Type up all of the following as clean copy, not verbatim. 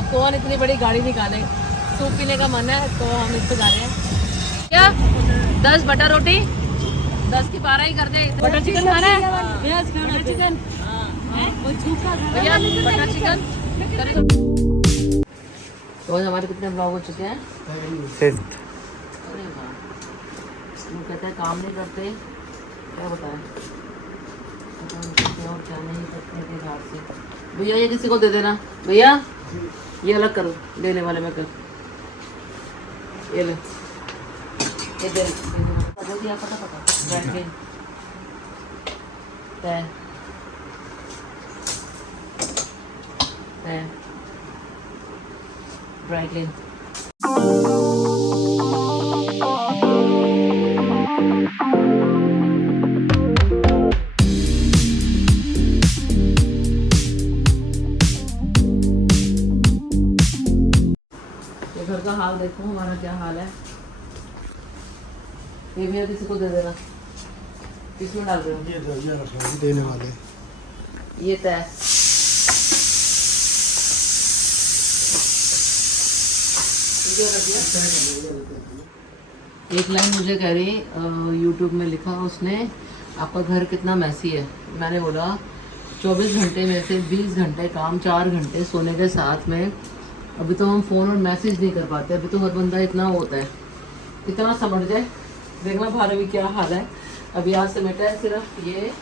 अब कौन इतनी बड़ी गाड़ी निकाले। सूप पीने का मन है तो हम इस पे जा रहे हैं। क्या 10 बटर रोटी 10 की 12 ही कर दे। बटर चिकन खाना है? बटर चिकन भैया बटर चिकन। तो हमारे कितने ब्लॉग हो चुके हैं? 5th। अरे वाह, वो कहते हैं काम नहीं करते, क्या बताएं और क्या नहीं करते के हाथ से। भैया ये किसी को दे देना, भैया ये अलग करो, देने वाले में कर, ये ले, ये दे दिया फटाफट बैठ के ड्राई क्लीन। घर का हाल देखो हमारा क्या हाल है। ये भी किसी को दे देना, इसमें डाल दो। ये रखो देने वाले। ये तय एक लाइन मुझे कह रही यूट्यूब में लिखा उसने, आपका घर कितना मैसी है। मैंने बोला 24 घंटे में से 20 घंटे काम, 4 घंटे सोने के साथ में। अभी तो हम फ़ोन और मैसेज नहीं कर पाते। अभी तो हर बंदा इतना होता है, इतना समझ जाए। देखना बाहर अभी क्या हाल है। अभी आज से बेटा है सिर्फ ये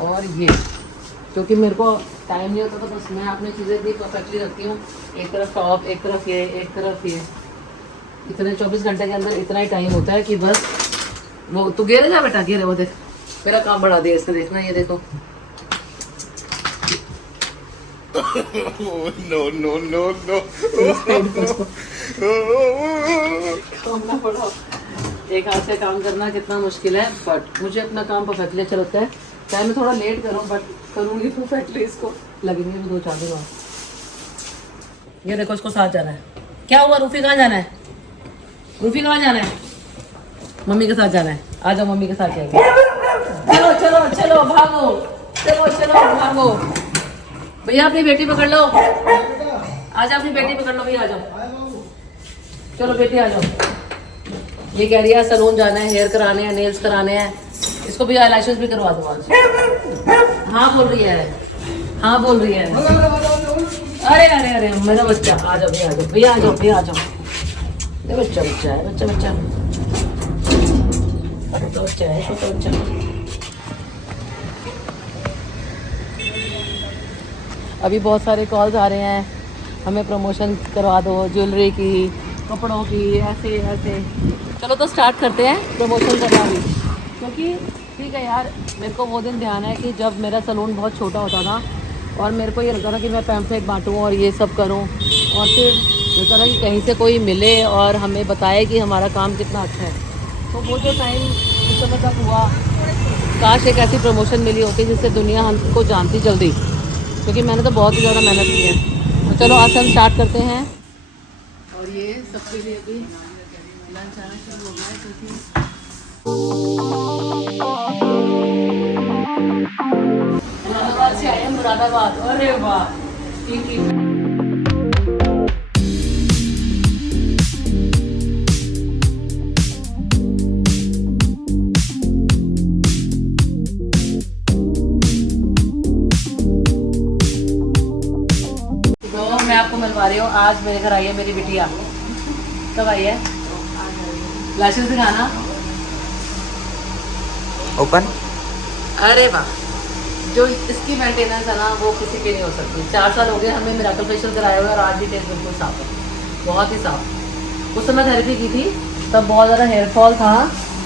और ये, क्योंकि मेरे को टाइम नहीं होता। तो बस मैं अपनी चीज़ें इतनी परफेक्टली रखती हूँ, एक तरफ टॉप, एक तरफ ये, एक तरफ ये। इतने 24 घंटे के अंदर इतना ही टाइम होता है कि बस वो तो घेरे जा बेटा, घेरे। वो देख मेरा काम बढ़ा दिया इसने, देखना ये देखो। No no no no. करना पड़ा। एक हाथ से काम करना कितना मुश्किल है, बट मुझे अपना काम परफेक्टली अच्छा लगता है। चाहे मैं थोड़ा लेट करूँ बट करूँगी परफेक्टली। इसको लगेंगे भी 2-4 दिन बाद। ये देखो इसको साथ जाना है। क्या हुआ, रूफी कहाँ जाना है? रूफी कहाँ जाना है? मम्मी के साथ जाना है। आ जाओ मम्मी के साथ जाएंगे। चलो चलो चलो भागो, चलो चलो भागो। भैया अपनी बेटी पकड़ लो, आ जाओ अपनी बेटी पकड़ लो भैया, आ जाओ। चलो बेटी आ जाओ। ये कह रही है सैलून जाना है, हेयर कराने हैं, नेल्स कराने हैं। इसको भी आईलैशेस भी करवा दो आज। हाँ बोल रही है, हाँ बोल रही है। अरे अरे अरे मेरा बच्चा, आ जाओ भैया, आ जाओ भैया, आ जाओ भैया, आ जाओ। ये बच्चा बच्चा है, बच्चा बच्चा छोटा बच्चा है, छोटा बच्चा। अभी बहुत सारे कॉल्स आ रहे हैं, हमें प्रमोशन करवा दो ज्वेलरी की, कपड़ों की, ऐसे ऐसे। चलो तो स्टार्ट करते हैं प्रमोशन करना भी, क्योंकि ठीक है यार, मेरे को वो दिन ध्यान है कि जब मेरा सैलून बहुत छोटा होता था और मेरे को ये लगता था कि मैं पैम्फलेट बांटूँ और ये सब करूँ, और फिर लगता था कि कहीं से कोई मिले और हमें बताए कि हमारा काम कितना अच्छा है। तो वो जो टाइम उस समय तक हुआ, काश एक ऐसी प्रमोशन मिली होती जिससे दुनिया हमको जानती जल्दी, क्योंकि मैंने तो बहुत ही ज़्यादा मेहनत की है। तो चलो आज से हम स्टार्ट करते हैं। और ये सबके लिए भी लंच आना शुरू हो गया है, क्योंकि मुरादाबाद से आए हैं, मुरादाबाद। अरे वाह, ठीक। तो मैं आपको मिलवा रही हूँ, आज मेरे घर आई है मेरी बिटिया। कब आई है? लैशेस दिखाना ओपन। अरे वाह, जो इसकी मेंटेनेंस है ना वो किसी की नहीं हो सकती। 4 साल हो गए हमें मिराकल फेशियल कराए हुए और आज भी फेस बिल्कुल साफ है, बहुत ही साफ। उस समय थेरेपी की थी तब बहुत ज़्यादा हेयर फॉल था।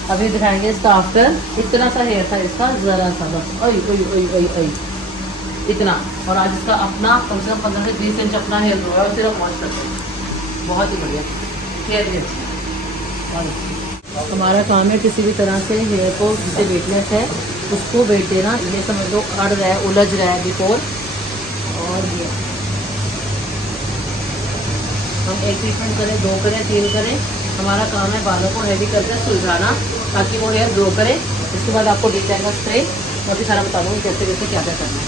अभी दिखाएंगे इसका आफ्टर। इतना सा हेयर था इसका, ज़रा सा बस, ओई इतना। और आज इसका अपना कम से कम 15 से 20 इंच अपना हेयर ग्रो है और सिर्फ वॉश करते हैं। बहुत ही बढ़िया हेयर भी अच्छा। हमारा काम है किसी भी तरह से हेयर को, जिसे वेटनेस है उसको वेट देना। ये समझ लो अड़ रहा है, उलझ रहा है बिफोर। और ये हम एक ट्रीटमेंट करें, 2 करें, 3 करें, हमारा काम है बालों को हेवी करके सुलझाना ताकि वो हेयर ग्रो करे। इसके बाद आपको डीटेल का स्प्रे, मैं भी सारा बता दूँगी कैसे कैसे क्या क्या करना है।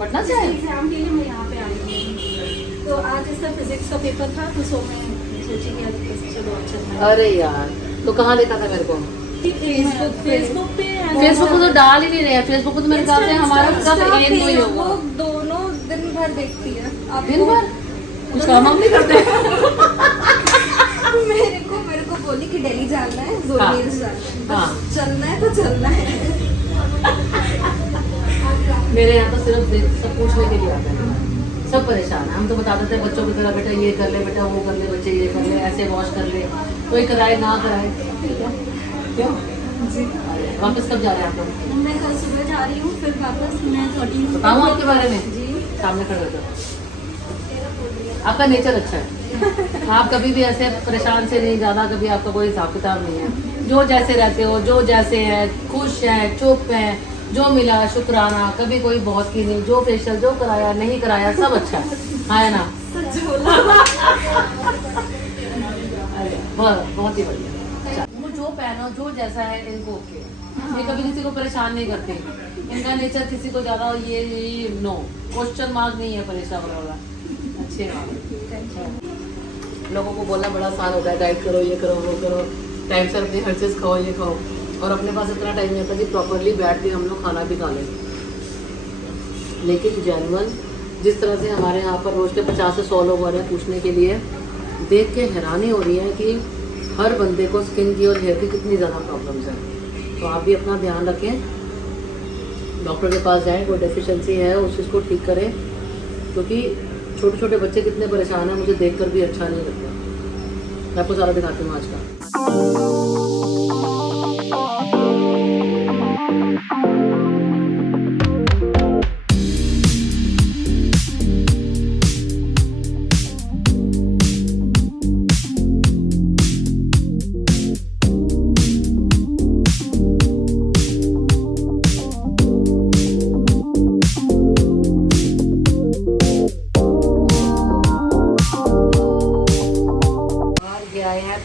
पटना से आए? एग्जाम के लिए मैं यहाँ पे आई हूँ। तो आज इसका फिजिक्स का पेपर था, तो सो मैं सोची कि आज चलो अच्छा था। अरे यार, तो कहाँ देखा था मेरे को? फेसबुक पे फेसबुक को तो डाल ही नहीं रहे हैं। फेसबुक को तो मेरे ख्याल से हमारा सब एक ही होगा। दोनों दिन भर देखती है। दिन भर कुछ काम हम नहीं करते। मेरे को बोली कि दिल्ली जाना है, हाँ। जोरमील जाना है, हाँ। बस चलना है तो चलना है। मेरे यहाँ तो सिर्फ सब पूछने के लिए आते हैं, सब परेशान है। हम तो बता देते हैं बच्चों की तरह, बेटा ये कर ले, बेटा वो कर ले, बच्चे ये कर ले, ऐसे वॉश कर ले, कोई कराए ना कराए। क्यों जी। वापस कब जा रहे हैं आप लोग? मैं कल सुबह जा रही हूँ, फिर वापस मैं 13 बताऊँ आपके बारे में? जी। सामने खड़े होकर। आपका नेचर अच्छा है, आप कभी भी ऐसे परेशान से नहीं, ज़्यादा कभी आपका कोई हिसाब किताब नहीं है। जो जैसे रहते हो, जो जैसे है, खुश है, चुप है, जो मिला शुक्राना, कभी कोई बहुत की नहीं, जो फेशियल जो कराया नहीं कराया सब अच्छा है ना? सच बोला। अरे बहुत ही बढ़िया। वो जो पहनो जो जैसा है इनको ओके है। ये कभी किसी को परेशान नहीं करते, इनका नेचर किसी को ज़्यादा ये नो क्वेश्चन मार्क नहीं है परेशान वाला। अच्छे लोगों को बोलना बड़ा आसान होता है, डाइट करो, ये करो, वो करो, टाइम से अपनी हर चीज़ खाओ, ये खाओ, और अपने पास इतना टाइम नहीं होता कि प्रॉपरली बैठ के हम लोग खाना भी खा लें। लेकिन जेन्युइन जिस तरह से हमारे यहाँ पर रोज़ के 50 से 100 लोग आ रहे हैं पूछने के लिए, देख के हैरानी हो रही है कि हर बंदे को स्किन की और हेयर की कितनी ज़्यादा प्रॉब्लम्स हैं। तो आप भी अपना ध्यान रखें, डॉक्टर के पास जाएं, कोई डेफिशिएंसी है उस चीज़ को ठीक करें, क्योंकि छोटे छोटे बच्चे कितने परेशान हैं, मुझे देखकर भी अच्छा नहीं लगता। मैं आपको सारा दिखाती हूँ आज का।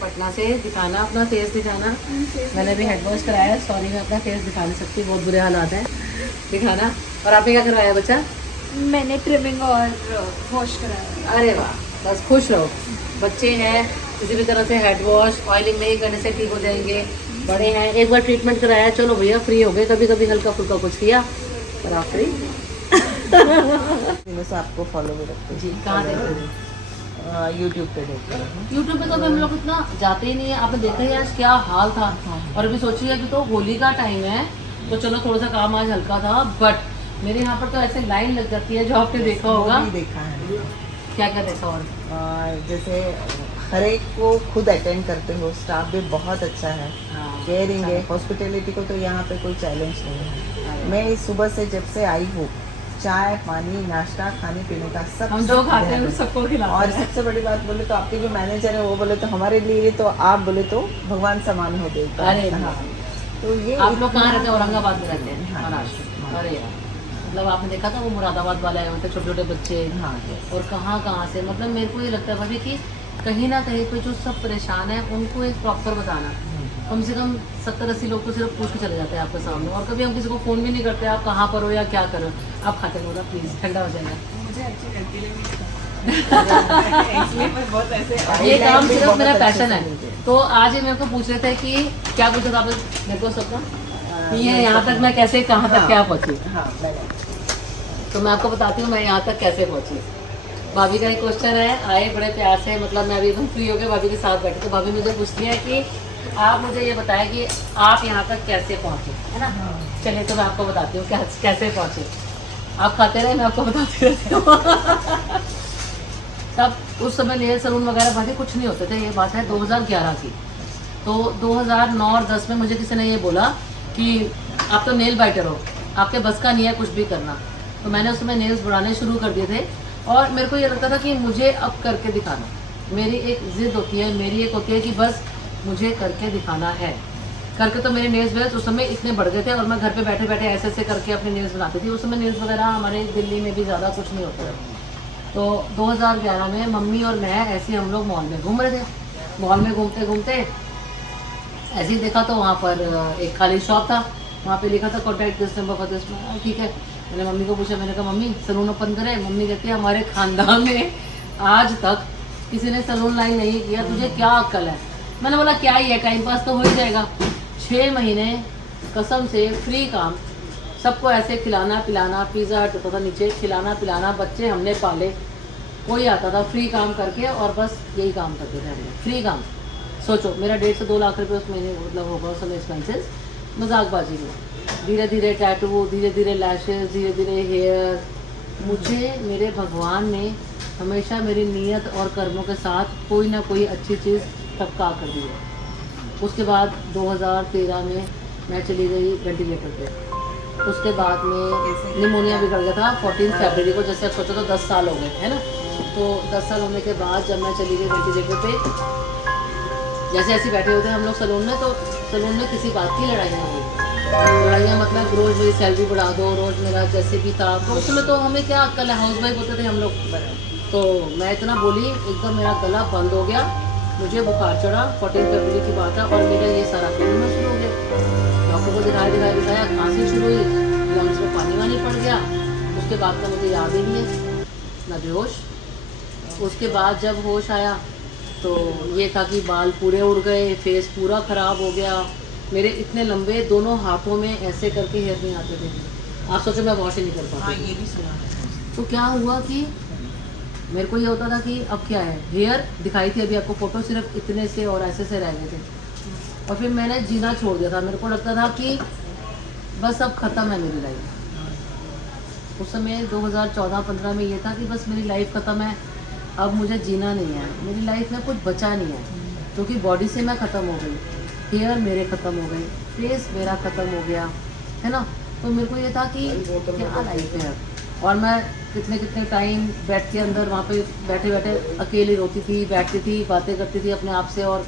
पटना से दिखाना, अपना फेस दिखाना। मैंने भी हेड वॉश कराया है, सॉरी मैं अपना फेस दिखा नहीं सकती, बहुत बुरे हालात हैं। दिखाना। और आपने क्या करवाया बच्चा? मैंने ट्रिमिंग और वॉश कराया। अरे वाह, बस खुश रहो। बच्चे हैं, किसी भी तरह से हेड वॉश ऑयलिंग नहीं करने से ठीक हो जाएंगे। बड़े हैं, एक बार ट्रीटमेंट कराया, चलो भैया फ्री हो गए। कभी कभी हल्का फुल्का कुछ किया पर आप फ्री। से आपको फॉलो भी रखते जी, कहाँ देखते हैं? यूट्यूब पे देखते हैं। यूट्यूब पे तो अभी हम लोग इतना जाते ही नहीं है। आपने देखा ही आज क्या हाल था। और अभी सोचिए अभी तो होली का टाइम है, तो चलो थोड़ा सा काम आज हल्का था, बट मेरे यहाँ पर तो ऐसे लाइन लग जाती है, जो आपने देखा होगा। वो भी देखा है। क्या क्या देखा? और जैसे हर एक को खुद अटेंड करते हो, स्टाफ भी बहुत अच्छा है, केयरिंग है, हॉस्पिटैलिटी को तो यहाँ पे कोई चैलेंज नहीं है। मैं इस सुबह से जब से आई हूँ, चाय पानी नाश्ता खाने पीने का सब हम जो खाते हैं सबको खिलाते और हैं। सबसे बड़ी बात बोले तो आपके जो मैनेजर है वो बोले तो हमारे लिए, तो आप बोले तो भगवान समान हो गए। अरे हाँ, तो ये आप लोग कहाँ रहते हैं? औरंगाबाद में रहते हैं, हाँ, महाराष्ट्र। हाँ। अरे यार, मतलब आपने देखा था वो मुरादाबाद वाले आए हुए थे, छोटे छोटे बच्चे, हाँ और कहाँ से। मतलब मेरे को ये लगता है भाभी कि कहीं ना कहीं पे जो सब परेशान है उनको एक प्रॉपर बताना। कम से कम 70-80 लोग तो सिर्फ पूछ के चले जाते हैं आपके सामने, और कभी हम किसी को फ़ोन भी नहीं करते आप कहाँ पर हो या क्या करो। आप खाते रहो प्लीज़, ठंडा हो जाएगा। ये काम सिर्फ मेरा पैशन है। तो आज ही मेरे को पूछ रहे थे कि क्या पूछा था आपने मेरे को सबका, कि ये यहाँ तक मैं कैसे कहाँ तक क्या पहुँची। हाँ मैंने तो मैं आपको बताती हूँ मैं यहाँ तक कैसे पहुँची। भाभी का एक क्वेश्चन है, आए बड़े प्यार से, मतलब मैं अभी एकदम फ्री हो गई भाभी के साथ बैठी, तो भाभी मुझे पूछती है कि आप मुझे ये बताएं कि आप यहाँ तक कैसे पहुँचे, है ना? चलिए तो मैं आपको बताती हूँ कैसे पहुँचे। आप खाते रहे, मैं आपको बताती रहती हूँ। तब उस समय नेल सलून वगैरह भाभी कुछ नहीं होते थे। ये बात है 2011 की। तो 2009 और 10 में मुझे किसी ने ये बोला कि आप तो नेल बाइटर हो, आपके बस का नहीं है कुछ भी करना। तो मैंने उस समय नेल्स बढ़ाने शुरू कर दिए थे, और मेरे को ये लगता था कि मुझे अब करके दिखाना। मेरी एक ज़िद होती है, मेरी एक होती है कि बस मुझे करके दिखाना है। करके तो मेरे नेल्स वगैरह उस समय इतने बढ़ गए थे, और मैं घर पे बैठे बैठे ऐसे ऐसे करके अपने नेल्स बनाती थी। उस समय नेल्स वगैरह हमारे दिल्ली में भी ज़्यादा कुछ नहीं होता है। तो 2011 में मम्मी और मैं ऐसे हम लोग मॉल में घूम रहे थे। मॉल में घूमते घूमते ऐसे ही देखा तो वहाँ पर एक खाली शॉप था। वहाँ पे लिखा था contact this number for this. ठीक है, मैंने मम्मी को पूछा, मैंने कहा मम्मी सलून ओपन करें? मम्मी कहती है हमारे खानदान में आज तक किसी ने सलून लाइन नहीं किया, तुझे क्या अक्ल है? मैंने बोला क्या ही है, टाइम पास तो हो ही जाएगा। 6 महीने कसम से फ्री काम, सबको ऐसे खिलाना पिलाना, पिज़्ज़ा हट होता था नीचे, खिलाना पिलाना, बच्चे हमने पाले, कोई आता था फ्री काम करके और बस यही काम करते थे हमने, फ्री काम। सोचो मेरा 1.5 से 2 लाख रुपये उस महीने मतलब होगा उस समय एक्सपेंसेस, मजाकबाजी में। धीरे धीरे टैटू, धीरे धीरे लैशेस, धीरे धीरे हेयर। मुझे मेरे भगवान ने हमेशा मेरी नीयत और कर्मों के साथ कोई ना कोई अच्छी चीज़ टपका कर दी है। उसके बाद 2013 में मैं चली गई वेंटिलेटर पे। उसके बाद में निमोनिया बिगड़ गया था 14 फरवरी को, जैसे सोचो तो 10 साल हो गए है ना। तो 10 साल होने के बाद जब मैं चली गई वेंटिलेटर पे, जैसे ऐसे बैठे होते हम लोग सलून में, तो सलून में किसी बात की लड़ाइयाँ हुई। लड़ाइयाँ मतलब रोज़ मेरी सैलरी बढ़ा दो, रोज़ मेरा जैसे भी था। तो उसमें तो हमें क्या अक्ल है, हाउस वाइफ होते थे हम लोग। तो मैं इतना बोली, एकदम मेरा गला बंद हो गया, मुझे बुखार चढ़ा, 14 फरवरी की बात है, और मेरा ये सारा फीलिंग शुरू हो गया। डॉक्टर को दिखाया, खांसी शुरू हुई, लंग्स में पानी वानी पड़ गया। उसके बाद तो मुझे याद ही नहीं है, ना बेहोश। उसके बाद जब होश आया तो ये था कि बाल पूरे उड़ गए, फेस पूरा ख़राब हो गया। मेरे इतने लंबे दोनों हाथों में ऐसे करके हेयर नहीं आते थे। आप सोचो मैं वॉश ही नहीं कर पाती। ये भी सुना है। तो क्या हुआ कि मेरे को ये होता था कि अब क्या है, हेयर दिखाई थी अभी आपको फोटो, सिर्फ इतने से और ऐसे से रह गए थे। और फिर मैंने जीना छोड़ दिया था। मेरे को लगता था कि बस अब ख़त्म है मेरी लाइफ। उस समय 2014-15 में ये था कि बस मेरी लाइफ ख़त्म है, अब मुझे जीना नहीं है, मेरी लाइफ में कुछ बचा नहीं है। क्योंकि बॉडी से मैं ख़त्म हो गई, हेयर मेरे ख़त्म हो गए, फेस मेरा ख़त्म हो गया, है ना। तो मेरे को ये था कि क्या लाइफ है। और मैं कितने कितने टाइम बेड के अंदर वहाँ पे बैठे बैठे अकेली रोती थी, बैठती थी, बातें करती थी अपने आप से। और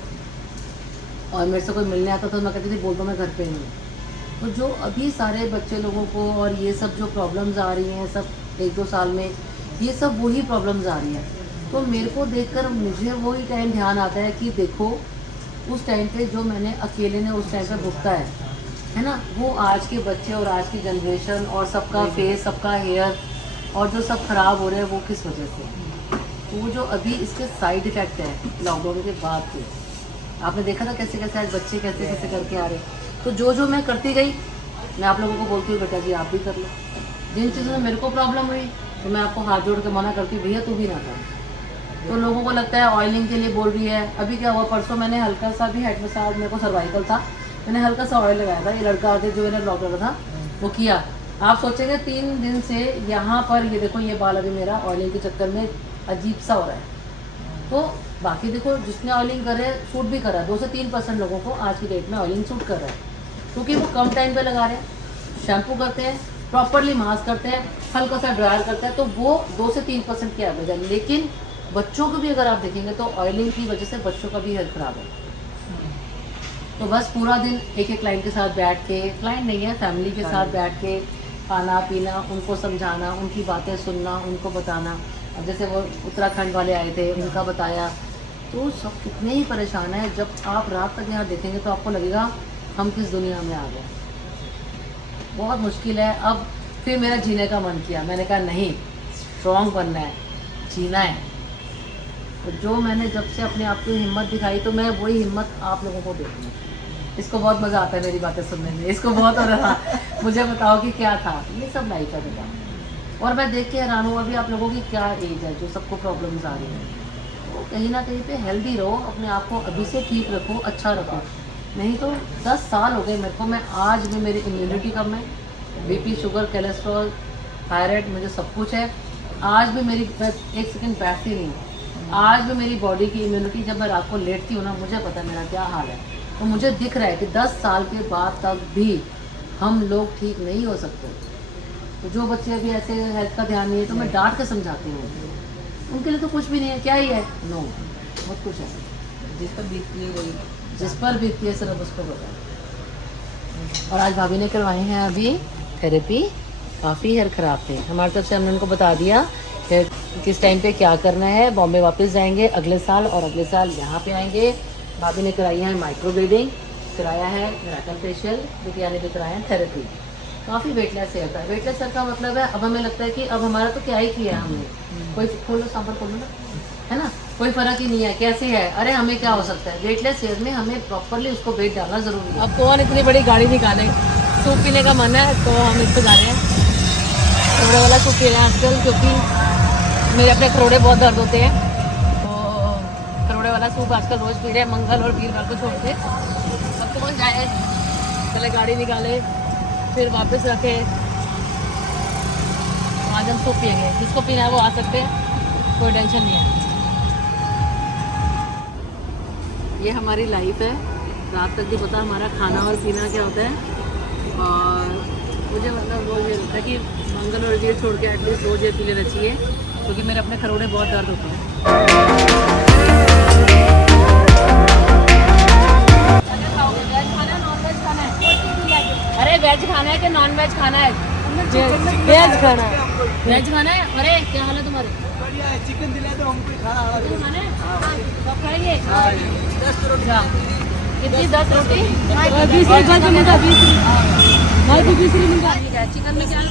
मेरे से कोई मिलने आता था, मैं कहती थी बोल दो मैं घर पे नहीं हूँ। तो जो अभी सारे बच्चे लोगों को और ये सब जो प्रॉब्लम्स आ रही हैं सब 1-2 साल में, ये सब वही प्रॉब्लम्स आ रही हैं। तो मेरे को देखकर मुझे वही टाइम ध्यान आता है कि देखो उस टाइम पे जो मैंने अकेले ने उस टाइम पे भुगता है ना, वो आज के बच्चे और आज की जनरेशन और सबका फेस, सबका हेयर और जो सब ख़राब हो रहे हैं वो किस वजह से। तो वो जो अभी इसके साइड इफ़ेक्ट है लॉकडाउन के बाद के, आपने देखा था कैसे कैसे आज बच्चे कैसे कैसे करके आ रहे। तो जो मैं करती गई, मैं आप लोगों को बोलती हूँ बेटा जी आप भी कर लो। जिन चीज़ों में मेरे को प्रॉब्लम हुई तो मैं आपको हाथ जोड़ के मना करती हूँ भैया तू भी ना कर। तो लोगों को लगता है ऑयलिंग के लिए बोल रही है। अभी क्या हुआ, परसों मैंने हल्का सा भी हेड मसाज, मेरे को सर्वाइकल था, मैंने हल्का सा ऑयल लगाया था। ये लड़का आगे जो मैंने ब्लॉग लगा था वो किया। आप सोचेंगे 3 दिन से यहाँ पर ये देखो ये बाल अभी मेरा ऑयलिंग के चक्कर में अजीब सा हो रहा है। तो बाकी देखो जिसने ऑयलिंग कर रहे हैं सूट भी कर रहा है। 2 से 3% लोगों को आज की डेट में ऑयलिंग सूट कर रहा है, क्योंकि वो कम टाइम पे लगा रहे हैं, शैम्पू करते हैं, प्रॉपरली मास्क करते हैं, हल्का सा ड्रायर करते हैं, तो वो 2 से 3% की एवरेज है। लेकिन बच्चों को भी अगर आप देखेंगे तो ऑयलिंग की वजह से बच्चों का भी हेल्थ ख़राब है। तो बस पूरा दिन एक एक क्लाइंट के साथ बैठ के, क्लाइंट नहीं है फैमिली के साथ बैठ के खाना पीना, उनको समझाना, उनकी बातें सुनना, उनको बताना। अब जैसे वो उत्तराखंड वाले आए थे, उनका बताया, तो सब कितने ही परेशान हैं। जब आप रात तक यहाँ देखेंगे तो आपको लगेगा हम किस दुनिया में आ गए, बहुत मुश्किल है। अब फिर मेरा जीने का मन किया, मैंने कहा नहीं स्ट्रॉन्ग बनना है, जीना है। तो जो मैंने जब से अपने आप को हिम्मत दिखाई तो मैं वही हिम्मत आप लोगों को दूँगी। इसको बहुत मज़ा आता है मेरी बातें सुनने में, इसको बहुत हो रहा था मुझे बताओ कि क्या था, ये सब लाइफ है बेटा। और मैं देख के हैरान हुआ अभी आप लोगों की क्या एज है जो सबको प्रॉब्लम्स आ रही हैं। तो कहीं ना कहीं पे हेल्दी रहो, अपने आप को अभी से ठीक रखो, अच्छा रखो। नहीं तो 10 साल हो गए मेरे को, मैं आज भी मेरी इम्यूनिटी कम है, बीपी, शुगर, कोलेस्ट्रॉल, थायराइड, मुझे सब कुछ है। आज भी मेरी, मैं 1 सेकंड बैठती नहीं, आज भी मेरी बॉडी की इम्यूनिटी, जब मैं रात को लेटती हूँ ना मुझे पता है मेरा क्या हाल है। तो मुझे दिख रहा है कि 10 साल के बाद तक भी हम लोग ठीक नहीं हो सकते। तो जो बच्चे अभी ऐसे हेल्थ का ध्यान नहीं है तो मैं डांट के समझाती हूँ, उनके लिए तो कुछ भी नहीं है, क्या ही है, नो बहुत कुछ है। जिस पर बीतती है वही, जिस पर बीतती है सिर्फ उसको पता है। और आज भाभी ने करवाई हैं अभी थेरेपी, काफ़ी हेयर ख़राब थे। हमारी तरफ से हमने उनको बता दिया हेयर किस टाइम पे क्या करना है। बॉम्बे वापस जाएंगे अगले साल और अगले साल यहाँ पे आएंगे। भाभी ने कराई है माइक्रो ब्लेडिंग, कराया है मिराकल फेशियल, यानी कि कराया है थेरेपी। काफ़ी वेटलेस हेयर था। वेटलेस हेयर का मतलब है अब हमें लगता है कि अब हमारा तो क्या ही किया हमने, कोई खोलो सांभर खोलो ना, है ना, कोई फ़र्क ही नहीं है कैसे है। अरे हमें क्या हो सकता है, वेटलेस हेयर में हमें प्रॉपरली उसको वेट डालना ज़रूरी है। अब कौन इतनी बड़ी गाड़ी निकाले, सूप पीने का मन है तो हम इस पर जा रहे हैं, खरोड़े वाला सूप पी रहे हैं आजकल, क्योंकि मेरे अपने खरोड़े बहुत दर्द होते हैं, तो खरोड़े वाला सूप आजकल रोज़ पी रहे हैं, मंगल और वीरवार को छोड़ के। अब कौन जाए, पहले गाड़ी निकाले फिर वापस रखे, आज हम सूप पिएंगे, जिसको पीना है वो आ सकते हैं, कोई टेंशन नहीं है। ये हमारी लाइफ है, रात तक भी पता हमारा खाना और पीना क्या होता है। और मुझे मतलब रोज़ ये लगता है कि मंगल और वीर छोड़ के एटलीस्ट रोज़ ये पी लेना चाहिए, क्योंकि मेरे अपने खरोड़े बहुत दर्द होते हैं। अरे वेज खाना है कि नॉन वेज खाना है? वेज खाना है। वेज खाना है। अरे क्या हाल है तुम्हारे? बढ़िया है, चिकन दिला दो हमको खाना। चिकन खाना है? सब खाएंगे? 10 रोटी। कितनी 10 रोटी? 20 चिकन में क्या?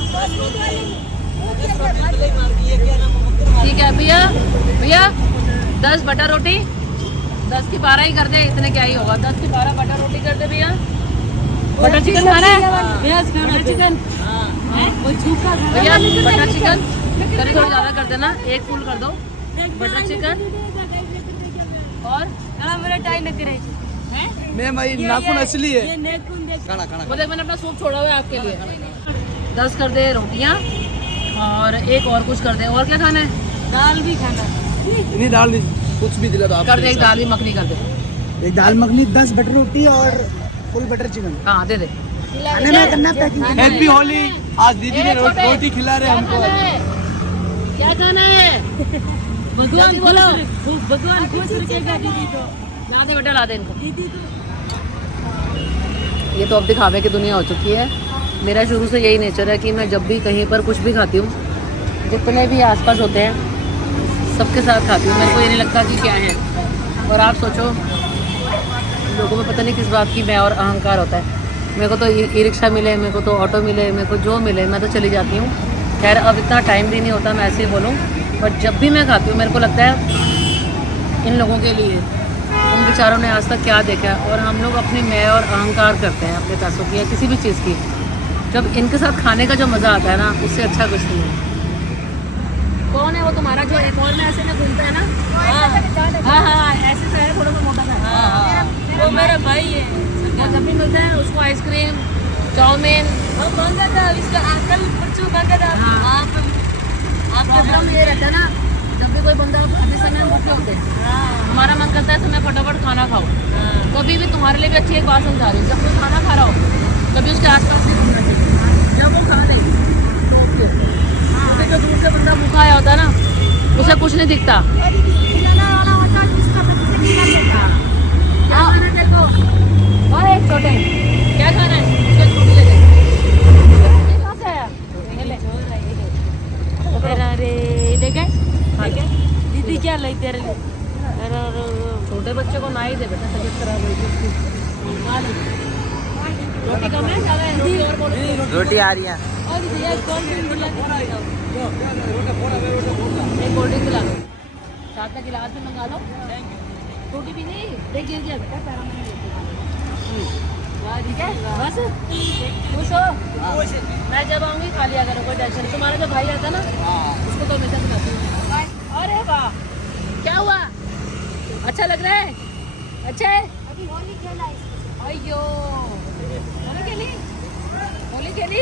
ठीक है भैया, भैया 10 बटर रोटी, 10 की 12 ही कर दे, इतने क्या ही होगा, 10 की 12 बटर रोटी कर दे भैया। बटर चिकन खाना है? बटर चिकन भैया, बटर चिकन करी थोड़ा ज़्यादा कर देना, एक फुल कर दो बटर चिकन। और मेरा टाइम लगती रही मैं भाई नाखून असली है। खाना खाना वो देख मैंने अपना सूप छोड़ा हुआ है आपके लिए। 10 कर दे रोटियाँ और एक और कुछ कर दे। और क्या खाना है? दाल भी खाना है? नहीं दाल नहीं, कुछ भी दिला दो आप। कर दे, एक दाल ही मखनी कर दे। एक दाल मखनी, 10 बटर रोटी और फुल बटर चिकन। हाँ दे दे। हैप्पी होली। आज दीदी ने रोटी खिला रहे हमको। क्या खाना है? भगवान बोलो, भगवान खुश रखेगा दीदी को। ला दे बेटा, ला दे इनको। ये तो अब दिखावे की दुनिया हो चुकी है। मेरा शुरू से यही नेचर है कि मैं जब भी कहीं पर कुछ भी खाती हूँ, जितने भी आसपास होते हैं सबके साथ खाती हूँ, मेरे को ये नहीं लगता कि क्या है। और आप सोचो, लोगों में पता नहीं किस बात की मैं और अहंकार होता है। मेरे को तो ई रिक्शा मिले, मेरे को तो ऑटो मिले, मेरे को जो मिले मैं तो चली जाती हूँ। खैर अब इतना टाइम भी नहीं होता, मैं ऐसे ही बोलूँ, बट जब भी मैं खाती हूँ मेरे को लगता है इन लोगों के लिए, उन बेचारों ने आज तक क्या देखा है। और हम लोग अपनी मैं और अहंकार करते हैं अपने पैसों की या किसी भी चीज़ की। जब इनके साथ खाने का जो मज़ा आता है ना, उससे अच्छा कुछ नहीं है। कौन है वो तुम्हारा जो एक और में ऐसे में घूमता है ना? हाँ हाँ, ऐसे से है, थोड़ा सा मोटा सा। वो मेरा भाई है। और जब भी मिलता है उसको आइसक्रीम, चाउमीन मांगा था, इसका कल परसों मांगा था। आपका काम ये रहता है ना, जब भी कोई बंदा जिस समय हम भूखे होते हैं, हमारा मन करता है तो मैं फटाफट खाना खाऊं। कभी भी तुम्हारे लिए भी अच्छी एक बात समझा रही हूँ, जब कोई खाना खा रहा हो कभी उसके आसपास नहीं घूमना चाहिए। जब वो खा ले तो जो दूर से बंदा भूखा आया होता है ना, उसे कुछ नहीं दिखता। और एक छोटे क्या खाना है? उसका छोटी ले ले। कहाँ से आया? ये ले। अरे देखे दीदी क्या लाई तेरे लिए? छोटे बच्चे को ना ही दे बेटा, तबीयत खराब होगी उसकी। खा ले। रोटी कम है, ज़्यादा है? रोटी और बोलो। रोटी आ रही है। और भैया कोल्ड ड्रिंक दिला के एक कोल्ड ड्रिंक पिला दो, साथ में गिलास भी मंगा लो। रोटी भी नहीं, देख गिर गया बेटा पैरों में। ठीक है बस खुश हो। मैं जब आऊँगी खा लिया करो, कोई टेंशन नहीं। तुम्हारा जो भाई आता ना, उसको तो हमेशा खिलाती हूँ। अरे वाह, क्या हुआ? अच्छा लग रहा है? अच्छा है? अभी होली खेला है। अयो, होली खेली? होली खेली?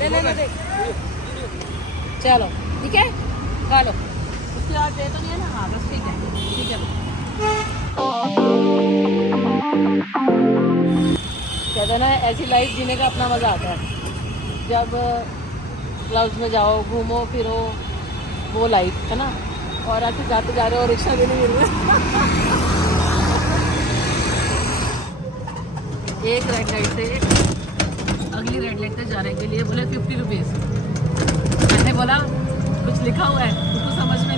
ले देख। चलो ठीक है, खा लो। उसके बाद दे तो नहीं है ना? हाँ बस ठीक है, ठीक है। कहते ना ऐसी लाइफ जीने का अपना मज़ा आता है। जब क्लाउड्स में जाओ, घूमो फिरो, वो लाइफ है ना। और ऐसे जाते जा रहे हो, रिक्शा भी नहीं मिल रहा। एक रेड लाइट से अगली रेड लाइट तक जाने के लिए बोले 50 रुपीज़। मैंने बोला कुछ लिखा हुआ है उसको समझ में